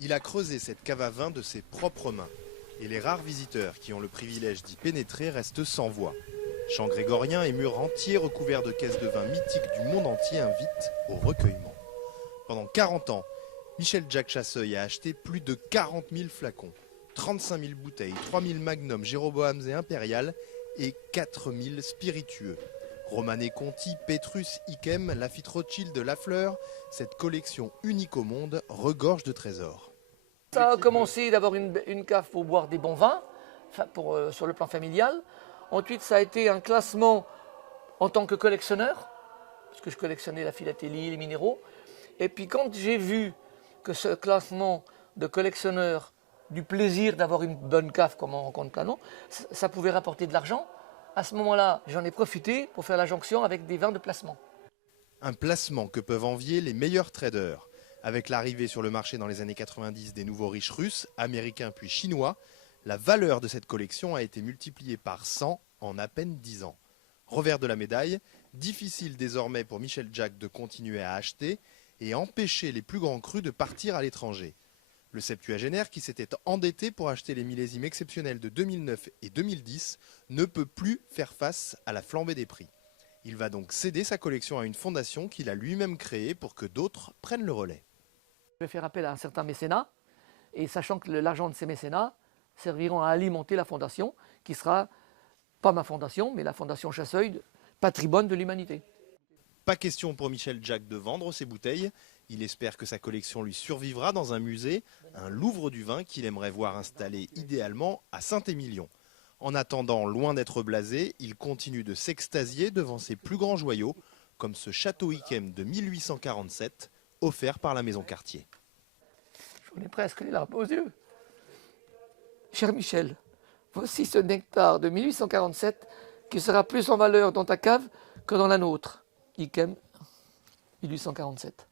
Il a creusé cette cave à vin de ses propres mains. Et les rares visiteurs qui ont le privilège d'y pénétrer restent sans voix. Chants grégoriens et murs entiers recouverts de caisses de vin mythiques du monde entier invitent au recueillement. Pendant 40 ans, Michel Jacques Chasseuil a acheté plus de 40 000 flacons, 35 000 bouteilles, 3 000 magnums, Jéroboams et impériales et 4 000 spiritueux. Romanée Conti, Pétrus, Iquem, Lafite Rothschild, Lafleur, cette collection unique au monde regorge de trésors. Ça a commencé d'avoir une cave pour boire des bons vins, sur le plan familial. Ensuite, ça a été un classement en tant que collectionneur, parce que je collectionnais la philatélie, les minéraux. Et puis quand j'ai vu que ce classement de collectionneur, du plaisir d'avoir une bonne cave comme on rencontre Planon, ça pouvait rapporter de l'argent, à ce moment-là, j'en ai profité pour faire la jonction avec des vins de placement. Un placement que peuvent envier les meilleurs traders. Avec l'arrivée sur le marché dans les années 90 des nouveaux riches russes, américains puis chinois, la valeur de cette collection a été multipliée par 100 en à peine 10 ans. Revers de la médaille, difficile désormais pour Michel Jacques de continuer à acheter et empêcher les plus grands crus de partir à l'étranger. Le septuagénaire, qui s'était endetté pour acheter les millésimes exceptionnels de 2009 et 2010, ne peut plus faire face à la flambée des prix. Il va donc céder sa collection à une fondation qu'il a lui-même créée pour que d'autres prennent le relais. Je vais faire appel à un certain mécénat, et sachant que l'argent de ces mécénats serviront à alimenter la fondation, qui sera, pas ma fondation, mais la fondation Chasseuil, patrimoine de l'humanité. Pas question pour Michel Jacques de vendre ses bouteilles. Il espère que sa collection lui survivra dans un musée, un Louvre du vin qu'il aimerait voir installé idéalement à Saint-Émilion. En attendant, loin d'être blasé, il continue de s'extasier devant ses plus grands joyaux, comme ce château Yquem de 1847, offert par la maison Cartier. J'en ai presque les larmes aux yeux. Cher Michel, voici ce nectar de 1847 qui sera plus en valeur dans ta cave que dans la nôtre. Yquem, 1847.